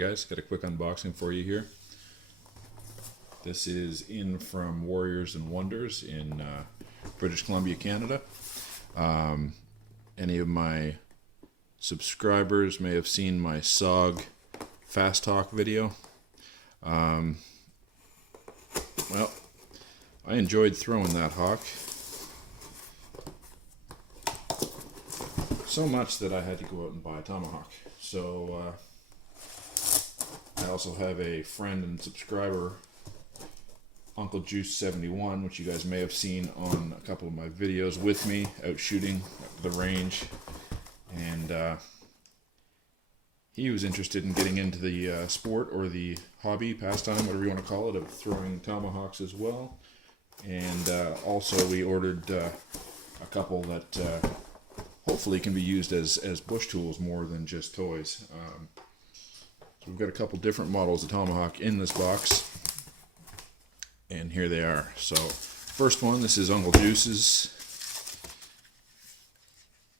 guys, got a quick unboxing for you here. This is in from Warriors and Wonders in British Columbia, Canada. Any of my subscribers may have seen my SOG Fast Talk video. Well, I enjoyed throwing that hawk so much that I had to go out and buy a Tomahawk. So I also have a friend and subscriber, Uncle Juice 71, which you guys may have seen on a couple of my videos with me out shooting at the range, and he was interested in getting into the sport or the hobby, pastime, whatever you want to call it, of throwing tomahawks as well. And also we ordered a couple that hopefully can be used as bush tools more than just toys. So we've got a couple different models of Tomahawk in this box, and here they are. So first one, this is Uncle Juice's,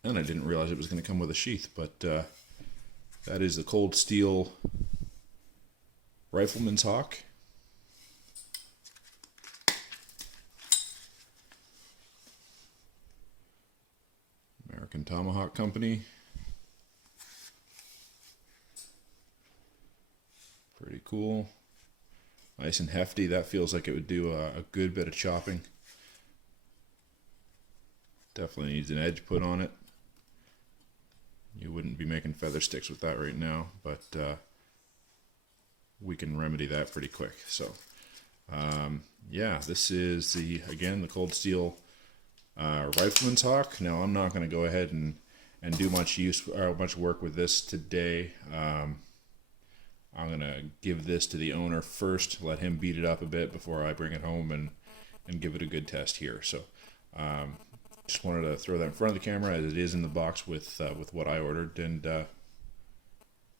and I didn't realize it was going to come with a sheath, but that is the Cold Steel Rifleman's Hawk. American Tomahawk Company. Pretty cool. Nice and hefty. That feels like it would do a good bit of chopping. Definitely needs an edge put on it. You wouldn't be making feather sticks with that right now, but we can remedy that pretty quick. So yeah, this is again the Cold Steel Rifleman's Hawk. Now I'm not going to go ahead and do much work with this today. I'm going to give this to the owner first, let him beat it up a bit before I bring it home and give it a good test here. So just wanted to throw that in front of the camera as it is in the box with what I ordered. And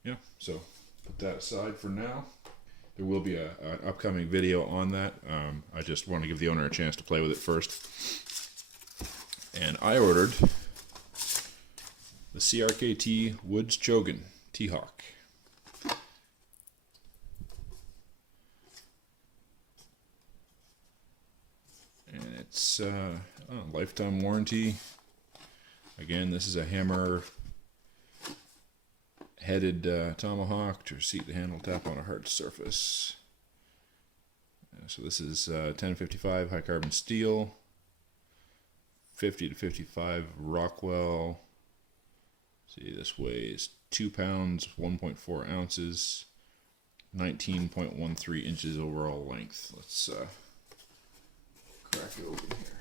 yeah, so put that aside for now. There will be an upcoming video on that. I just want to give the owner a chance to play with it first. And I ordered the CRKT Woods Chogan T-Hawk. And it's lifetime warranty. Again, this is a hammer headed Tomahawk to receive the handle tap on a hard surface. So this is 1055 high carbon steel, 50 to 55 Rockwell. See, this weighs 2 pounds, 1.4 ounces, 19.13 inches overall length. Let's crack it open here.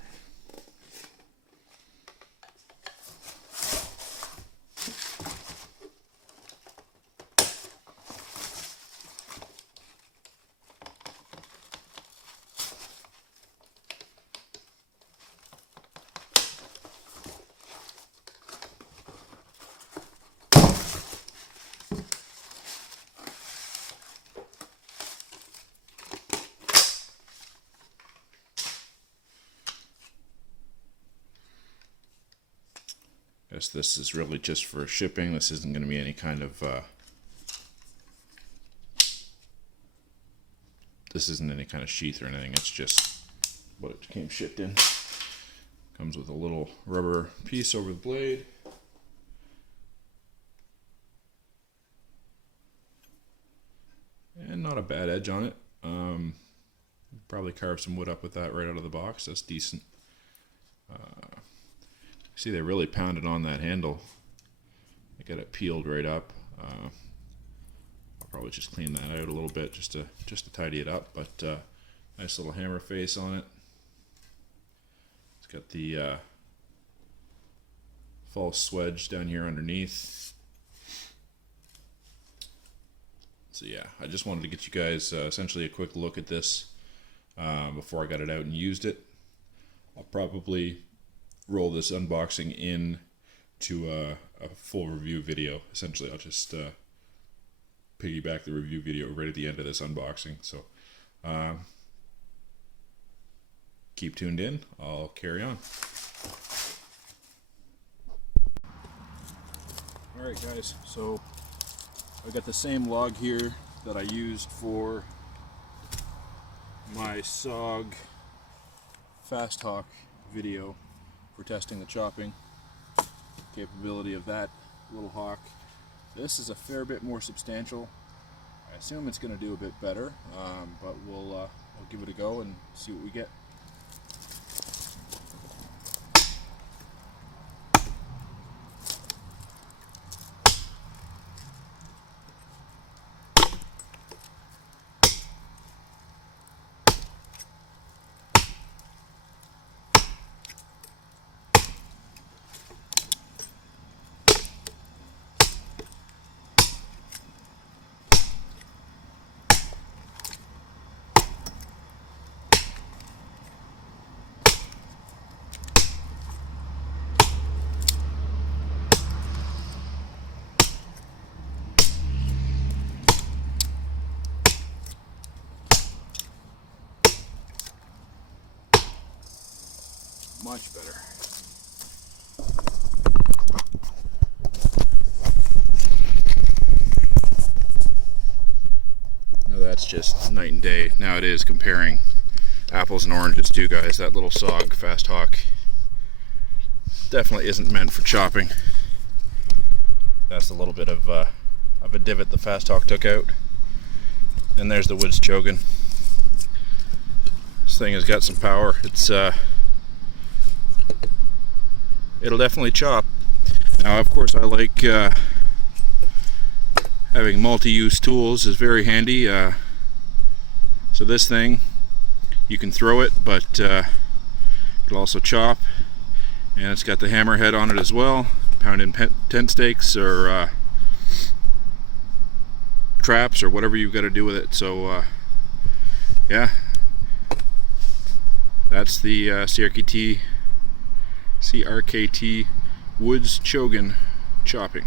Guess this is really just for shipping. This isn't going to be any kind of sheath or anything. It's just what it came shipped in. Comes with a little rubber piece over the blade. And not a bad edge on it. Probably carve some wood up with that right out of the box. That's decent. See, they really pounded on that handle. They got it peeled right up. I'll probably just clean that out a little bit just to tidy it up. But nice little hammer face on it. It's got the false swedge down here underneath. So yeah, I just wanted to get you guys essentially a quick look at this before I got it out and used it. I'll probably roll this unboxing in to a full review video. Essentially, I'll just piggyback the review video right at the end of this unboxing. So keep tuned in. I'll carry on. Alright guys, so I got the same log here that I used for my SOG Fast Hawk video for testing the chopping capability of that little hawk. This is a fair bit more substantial. I assume it's going to do a bit better, but we'll give it a go and see what we get. Much better. Now that's just night and day. Now it is comparing apples and oranges too, guys. That little SOG Fast Hawk definitely isn't meant for chopping. That's a little bit of a divot the Fast Hawk took out. And there's the Woods Chogan. This thing has got some power. It's it'll definitely chop. Now, of course, I like having multi-use tools is very handy. So this thing, you can throw it, but it'll also chop, and it's got the hammerhead on it as well. Pounding tent stakes or traps or whatever you've got to do with it. So yeah, that's the CRKT Woods Chogan chopping.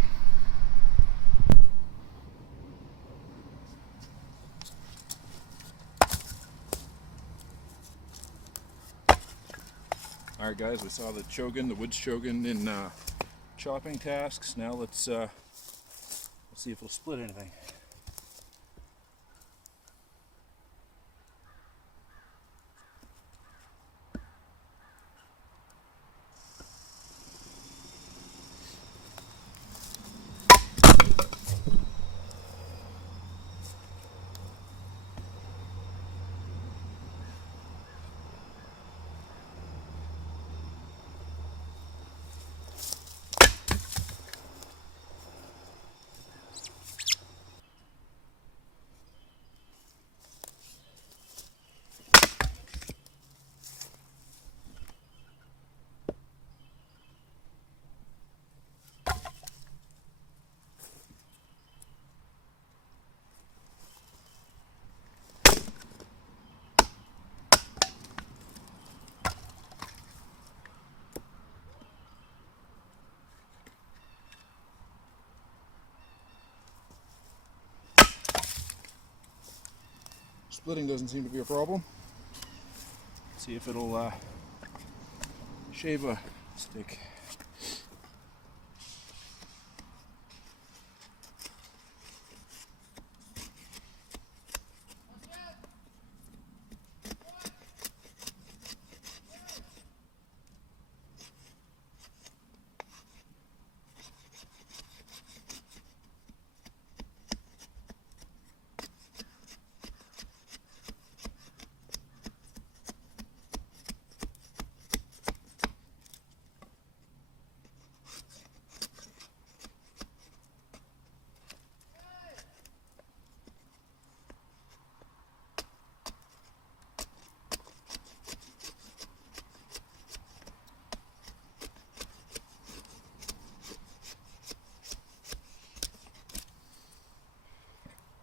Alright guys, we saw the Chogan, the Woods Chogan in chopping tasks. Now let's see if it'll split anything. Splitting doesn't seem to be a problem. Let's see if it'll shave a stick.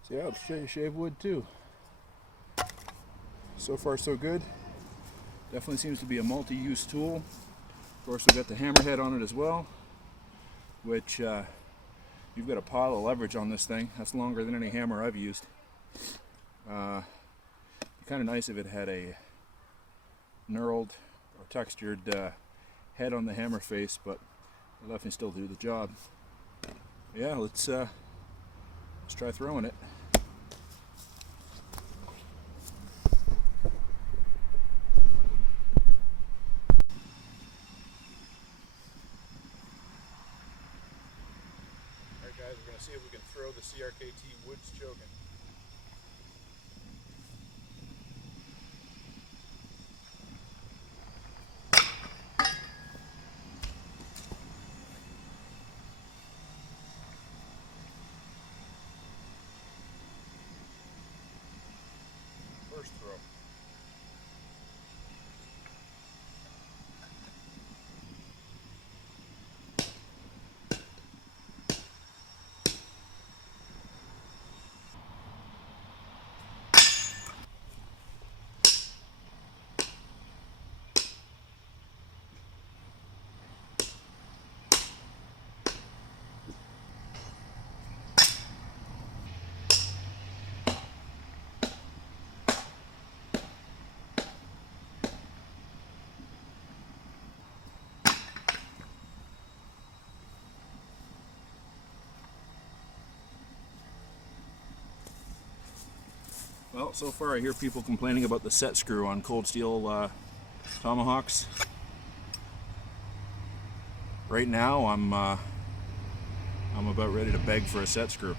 So yeah, it'll shave wood too. So far so good. Definitely seems to be a multi-use tool. Of course, we've got the hammerhead on it as well, which you've got a pile of leverage on this thing. That's longer than any hammer I've used. Kind of nice if it had a knurled or textured head on the hammer face, but it'll definitely still do the job. Yeah, let's Let's try throwing it. Alright guys, we're going to see if we can throw the CRKT Woods Chogan. First throw. Well, so far I hear people complaining about the set screw on cold steel Tomahawks. Right now I'm about ready to beg for a set screw.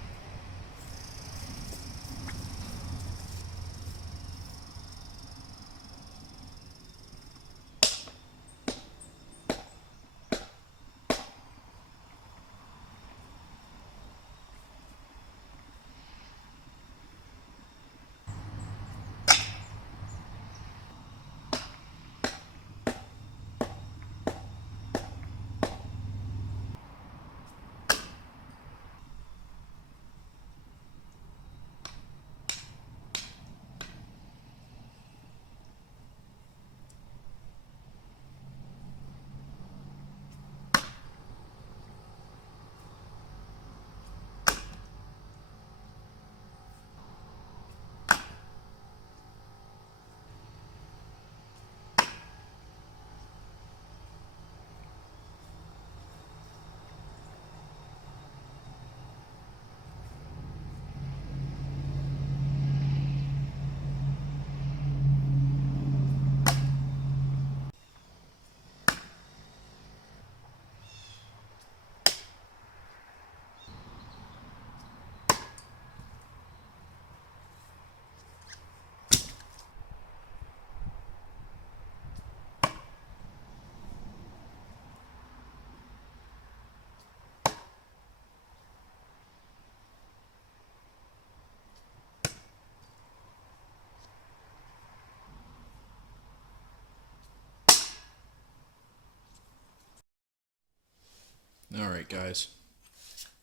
Alright guys,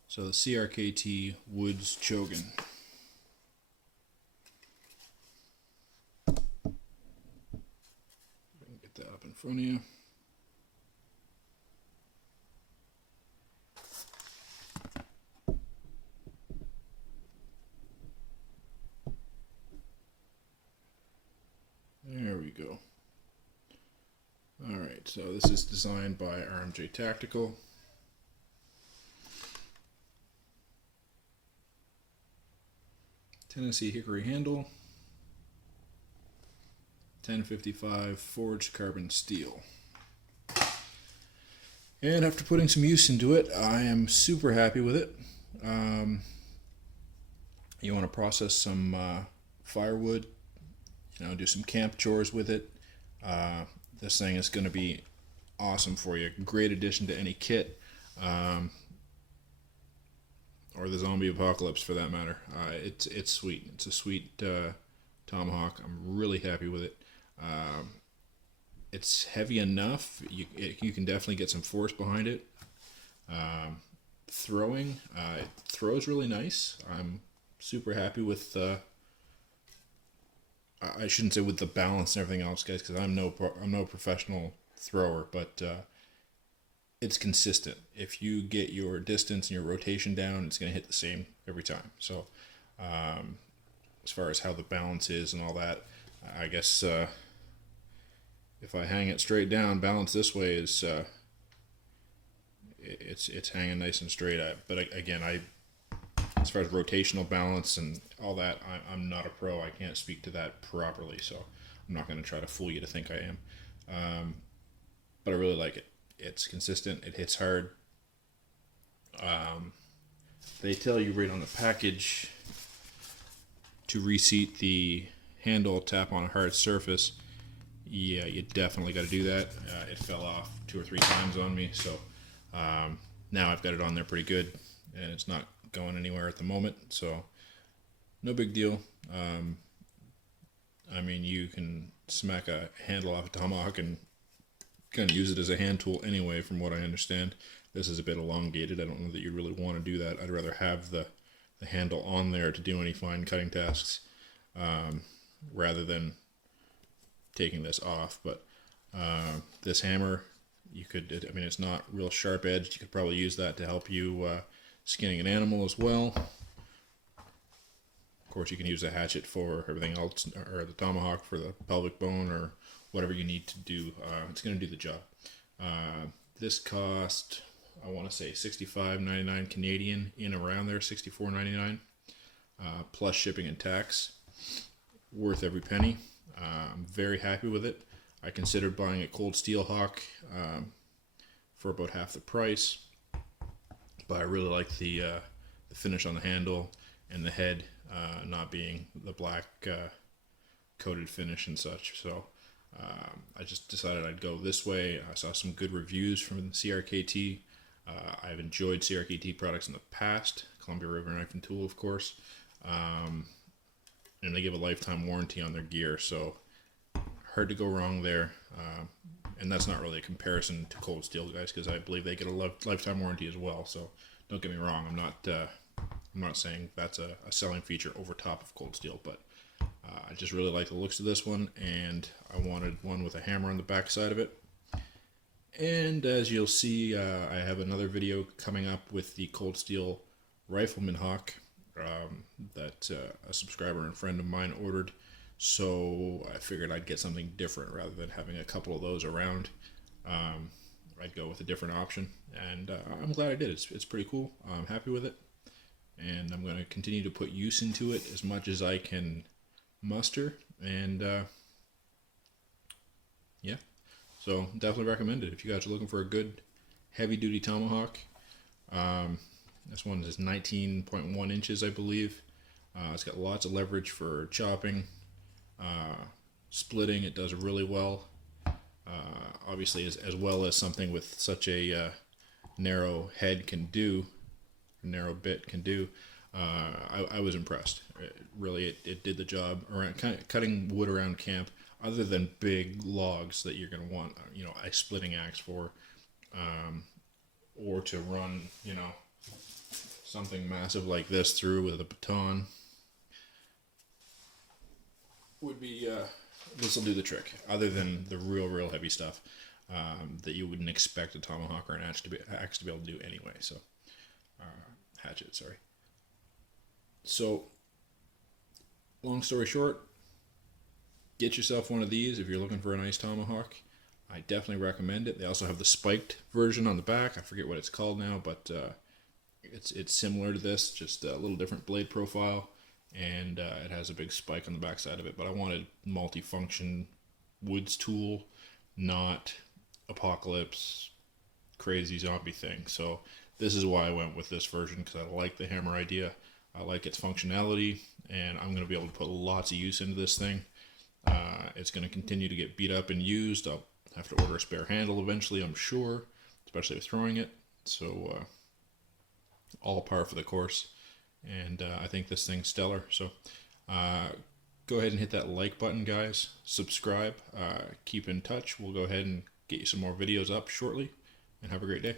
so the CRKT Woods Chogan. Get that up in front of you. There we go. Alright, so this is designed by RMJ Tactical. Tennessee Hickory handle, 1055 forged carbon steel. And after putting some use into it, I am super happy with it. You want to process some firewood, do some camp chores with it. This thing is going to be awesome for you. Great addition to any kit. Or the zombie apocalypse for that matter. It's sweet. It's a sweet Tomahawk. I'm really happy with it. It's heavy enough. You can definitely get some force behind it. Throwing, it throws really nice. I'm super happy with. I shouldn't say with the balance and everything else, guys, because I'm no professional thrower, but. It's consistent. If you get your distance and your rotation down, it's going to hit the same every time. So as far as how the balance is and all that, I guess if I hang it straight down, balance this way is it's hanging nice and straight. But again, I as far as rotational balance and all that, I'm not a pro. I can't speak to that properly, so I'm not going to try to fool you to think I am. But I really like it. It's consistent. It hits hard. They tell you right on the package to reseat the handle, tap on a hard surface. Yeah, you definitely got to do that. It fell off 2 or 3 times on me, so now I've got it on there pretty good, and it's not going anywhere at the moment, so no big deal. I mean, you can smack a handle off a Tomahawk and kind of use it as a hand tool anyway, from what I understand. This is a bit elongated. I don't know that you really want to do that. I'd rather have the handle on there to do any fine cutting tasks rather than taking this off. But this hammer, you could, I mean, it's not real sharp edged. You could probably use that to help you skinning an animal as well. Of course, you can use a hatchet for everything else, or the Tomahawk for the pelvic bone, or whatever you need to do. It's going to do the job. This cost, I want to say $65.99 Canadian, in around there, $64.99, plus shipping and tax. Worth every penny. I'm very happy with it. I considered buying a Cold Steel Hawk for about half the price, but I really like the finish on the handle and the head not being the black coated finish and such. So I just decided I'd go this way. I saw some good reviews from CRKT. I've enjoyed CRKT products in the past, Columbia River Knife and Tool, of course, and they give a lifetime warranty on their gear, so hard to go wrong there. And that's not really a comparison to Cold Steel, guys, because I believe they get a lifetime warranty as well. So don't get me wrong, I'm not saying that's a selling feature over top of Cold Steel, but I just really like the looks of this one, and I wanted one with a hammer on the back side of it. And as you'll see, I have another video coming up with the Cold Steel Rifleman Hawk that a subscriber and friend of mine ordered. So I figured I'd get something different rather than having a couple of those around. I'd go with a different option, and I'm glad I did. It's pretty cool. I'm happy with it, and I'm going to continue to put use into it as much as I can muster. And yeah, so definitely recommend it if you guys are looking for a good heavy-duty Tomahawk. This one is 19.1 inches, I believe. It's got lots of leverage for chopping, splitting. It does really well. Obviously, as well as something with such a narrow head can do, narrow bit can do. I was impressed. It did the job around cutting wood around camp. Other than big logs that you're going to want, a splitting axe for, or to run, something massive like this through with a baton, would be this will do the trick. Other than the real heavy stuff that you wouldn't expect a Tomahawk or an axe to be able to do anyway. So hatchet, sorry. So long story short, get yourself one of these if you're looking for a nice Tomahawk. I definitely recommend it. They also have the spiked version on the back. I forget what it's called now, but it's similar to this, just a little different blade profile, and it has a big spike on the back side of it. But I wanted multi-function woods tool, not apocalypse crazy zombie thing. So this is why I went with this version, because I like the hammer idea. I like its functionality, and I'm going to be able to put lots of use into this thing. It's going to continue to get beat up and used. I'll have to order a spare handle eventually, I'm sure, especially with throwing it. So all par for the course, and I think this thing's stellar. So go ahead and hit that like button, guys. Subscribe. Keep in touch. We'll go ahead and get you some more videos up shortly, and have a great day.